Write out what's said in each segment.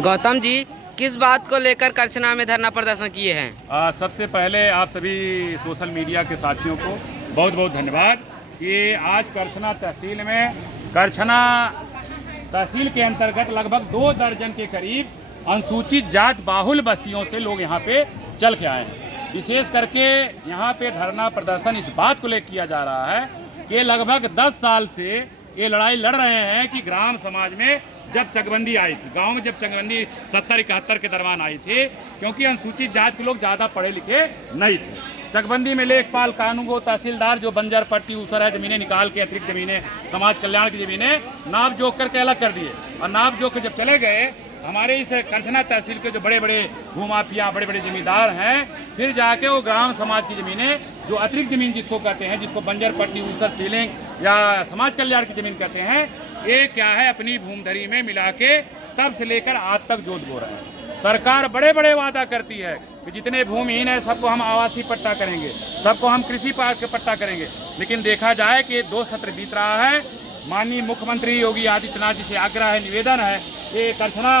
गौतम जी, किस बात को लेकर करछना में धरना प्रदर्शन किए हैं? सबसे पहले आप सभी सोशल मीडिया के साथियों को बहुत बहुत धन्यवाद कि आज करछना तहसील में करछना तहसील के अंतर्गत लगभग 2 दर्जन के करीब अनुसूचित जात बाहुल बस्तियों से लोग यहाँ पे चल के आए हैं। विशेष करके यहाँ पे धरना प्रदर्शन इस बात को लेकर किया जा रहा है कि लगभग 10 साल से ये लड़ाई लड़ रहे हैं कि ग्राम समाज में जब चकबंदी आई थी, गांव में जब चकबंदी 70-71 के दरमियान आई थी, क्योंकि अनुसूचित जात के लोग ज़्यादा पढ़े लिखे नहीं थे। चकबंदी में लेखपाल, कानूनगो, तहसीलदार जो बंजर पट्टी ऊसर है ज़मीनें निकाल के अतिरिक्त ज़मीनें, समाज कल्याण की ज़मीनें नाप जोख करके अलग कर दिए। और नाप जोख के जब चले गए, हमारे इस करछना तहसील के जो बड़े बड़े भूमाफिया, बड़े बड़े ज़मींदार हैं, फिर जाके वो ग्राम समाज की ज़मीनें जो अतिरिक्त ज़मीन जिसको कहते हैं, जिसको बंजर पट्टी ऊसर सीलिंग या समाज कल्याण की ज़मीन कहते हैं, ये क्या है अपनी भूमधरी में मिला के तब से लेकर आज तक जोत बो रहे हैं। सरकार बड़े बड़े वादा करती है कि जितने भूमिहीन है सबको हम आवासीय पट्टा करेंगे, सबको हम कृषि पार्क के पट्टा करेंगे, लेकिन देखा जाए कि 2 सत्र बीत रहा है। माननीय मुख्यमंत्री योगी आदित्यनाथ जी से आग्रह है, निवेदन है कि करछना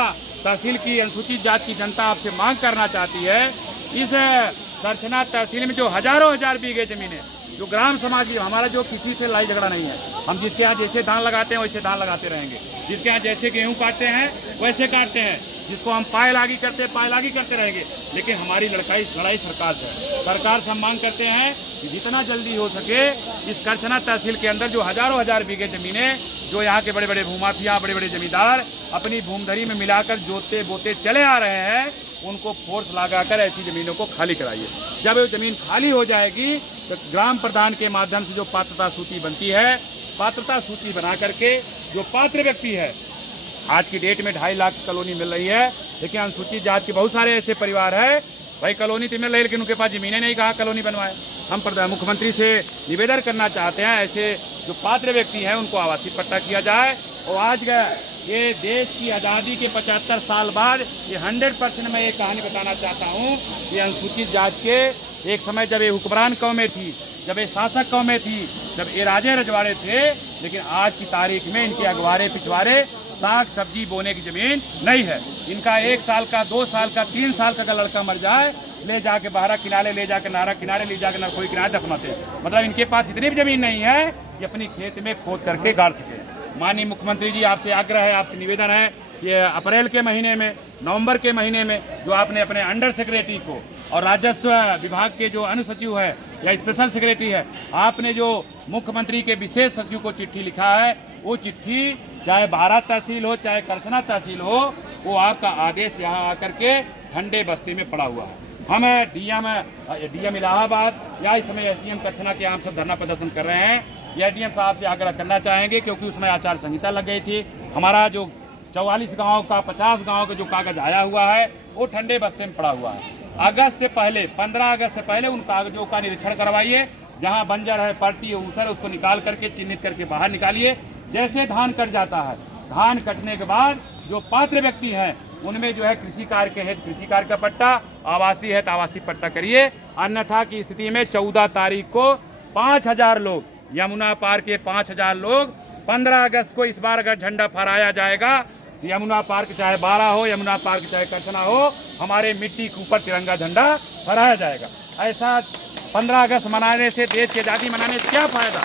तहसील की अनुसूचित जात की जनता आपसे मांग करना चाहती है, इस करछना तहसील में जो हजारों हजार बीघे जमीन है, जो ग्राम समाज की, हमारा जो किसी से लड़ाई झगड़ा नहीं है। हम जिसके यहाँ जैसे धान लगाते हैं वैसे धान लगाते रहेंगे, जिसके यहाँ जैसे गेहूँ काटते हैं वैसे काटते हैं, जिसको हम पायलागी करते हैं पायलागी करते रहेंगे। लेकिन हमारी लड़ाई सरकार से है। सरकार से हम मांग करते हैं कि जितना जल्दी हो सके इस करछना तहसील के अंदर जो हजारों हजार बीघे जमीनें जो यहाँ के बड़े बड़े भूमाफिया, बड़े बड़े जमींदार अपनी भूमधरी में मिलाकर जोतते बोते चले आ रहे हैं, उनको फोर्स लगाकर ऐसी ज़मीनों को खाली कराइए। जब वो ज़मीन खाली हो जाएगी तो ग्राम प्रधान के माध्यम से जो पात्रता सूची बनती है, पात्रता सूची बना करके जो पात्र व्यक्ति है, आज की डेट में 2.5 लाख की कॉलोनी मिल रही है, लेकिन अनुसूचित जात के बहुत सारे ऐसे परिवार है, भाई कॉलोनी तो मिल रही है लेकिन उनके पास ज़मीनें नहीं, कहाँ कॉलोनी बनवाए। हम मुख्यमंत्री से निवेदन करना चाहते हैं ऐसे जो पात्र व्यक्ति हैं उनको आवासीय पट्टा किया जाए। और आज ये देश की आज़ादी के 75 साल बाद ये 100% मैं ये कहानी बताना चाहता हूँ कि अनुसूचित जात के एक समय जब ये हुक्मरान कौमें थी, जब ये शासक कौमें थी, जब ये राजे रजवाड़े थे, लेकिन आज की तारीख में इनके अगवारे पिछवारे साग सब्जी बोने की ज़मीन नहीं है। इनका 1 साल का, 2 साल का, 3 साल का अगर लड़का मर जाए, ले जाके बाहर किनारे ले जाकर नारा किनारे ले जाकर नरखोई किनारे दफनाते हैं। मतलब इनके पास इतनी भी ज़मीन नहीं है कि अपनी खेत में खोद करके गाड़ सके। माननीय मुख्यमंत्री जी, आपसे आग्रह है, आपसे निवेदन है, ये अप्रैल के महीने में, नवंबर के महीने में जो आपने अपने अंडर सेक्रेटरी को और राजस्व विभाग के जो अनुसचिव है या स्पेशल सेक्रेटरी है, आपने जो मुख्यमंत्री के विशेष सचिव को चिट्ठी लिखा है, वो चिट्ठी चाहे भारत तहसील हो चाहे करछना तहसील हो, वो आपका आदेश यहाँ आकर के ठंडे बस्ती में पड़ा हुआ है। हम डीएम इलाहाबाद या इस समय एसडीएम करछना के हम सब धरना प्रदर्शन कर रहे हैं। एसडीएम साहब से आग्रह करना चाहेंगे क्योंकि उसमें आचार संहिता लग गई थी। हमारा जो 44 गांव का 50 गांव का जो कागज आया हुआ है वो ठंडे बस्ते में पड़ा हुआ है। अगस्त से पहले, 15 अगस्त से पहले उन कागजों का निरीक्षण करवाइए। जहां बंजर है, पट्टी ऊसर, उसको निकाल करके चिन्हित करके बाहर निकालिए। जैसे धान कट जाता है, धान कटने के बाद जो पात्र व्यक्ति हैं उनमें जो है कृषि कार्य के हेतु कृषि कार्य का पट्टा, आवासीय है तो आवासीय पट्टा करिए। अन्यथा की स्थिति में 14 तारीख को 5000 लोग, यमुना पार के 5000 लोग, 15 अगस्त को इस बार अगर झंडा फहराया जाएगा, यमुना पार्क चाहे 12 हो, यमुना पार्क चाहे करछना हो, हमारे मिट्टी के ऊपर तिरंगा झंडा फहराया जाएगा। ऐसा 15 अगस्त मनाने से, देश की आज़ादी मनाने से क्या फ़ायदा?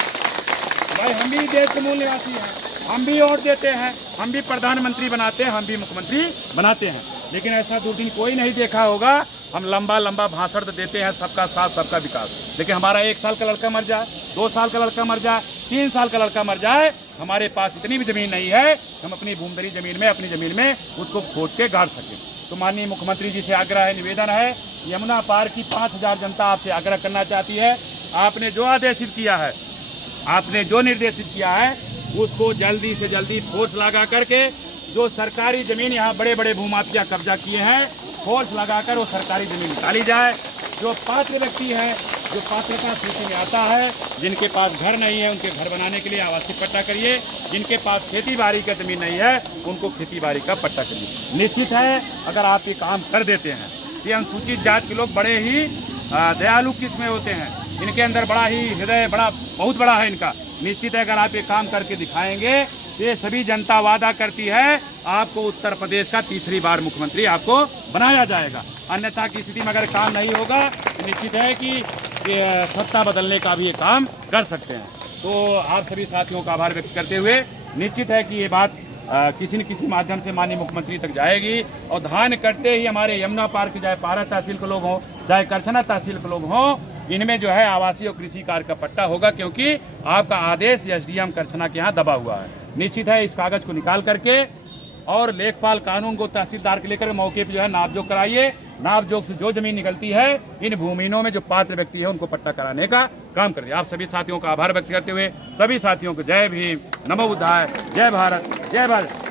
भाई हम भी देश के मूल निवासी हैं, हम भी वोट देते हैं, हम भी प्रधानमंत्री बनाते हैं, हम भी मुख्यमंत्री बनाते हैं, लेकिन ऐसा दूरबीन कोई नहीं देखा होगा। हम लंबा लंबा भाषण तो देते हैं, सबका साथ सबका विकास, लेकिन हमारा 1 साल का लड़का मर जाए, 2 साल का लड़का मर जाए, 3 साल का लड़का मर जाए, हमारे पास इतनी भी ज़मीन नहीं है हम अपनी भूमधरी ज़मीन में, अपनी ज़मीन में उसको खोद के गाड़ सकें। तो माननीय मुख्यमंत्री जी से आग्रह है, निवेदन है, यमुना पार की 5000 जनता आपसे आग्रह करना चाहती है, आपने जो आदेशित किया है, आपने जो निर्देशित किया है, उसको जल्दी से जल्दी फोर्स लगा करके जो सरकारी ज़मीन यहाँ बड़े बड़े भूमाफिया कब्जा किए हैं, फोर्स लगाकर वो सरकारी ज़मीन निकाली जाए। जो पात्र व्यक्ति हैं, जो पात्रता सूची में आता है, जिनके पास घर नहीं है उनके घर बनाने के लिए आवासीय पट्टा करिए, जिनके पास खेती बाड़ी का ज़मीन नहीं है उनको खेती बाड़ी का पट्टा करिए। निश्चित है अगर आप ये काम कर देते हैं, ये अनुसूचित जात के लोग बड़े ही दयालु किस्म होते हैं, इनके अंदर बड़ा ही हृदय बहुत बड़ा है इनका। निश्चित है अगर आप ये काम करके दिखाएंगे ये सभी जनता वादा करती है आपको उत्तर प्रदेश का तीसरी बार मुख्यमंत्री आपको बनाया जाएगा। अन्यथा की स्थिति में अगर काम नहीं होगा तो निश्चित है कि सत्ता बदलने का भी ये काम कर सकते हैं। तो आप सभी साथियों का आभार व्यक्त करते हुए निश्चित है कि ये बात किसी न किसी माध्यम से माननीय मुख्यमंत्री तक जाएगी और धान करते ही हमारे यमुना पार के चाहे पारा तहसील के लोग हों चाहे करछना तहसील के लोग हों, इनमें जो है आवासीय और कृषि कार्य का पट्टा होगा, क्योंकि आपका आदेश एसडीएम करछना के यहाँ दबा हुआ है। निश्चित है इस कागज को निकाल करके और लेखपाल कानून को तहसीलदार के लेकर मौके पर जो है नापजोक कराइए। नापजोक से जो जमीन निकलती है इन भूमिहीनों में जो पात्र व्यक्ति है उनको पट्टा कराने का काम करिए। आप सभी साथियों का आभार व्यक्त करते हुए सभी साथियों को जय भीम, नमो बुद्धाय, जय भारत, जय भारत।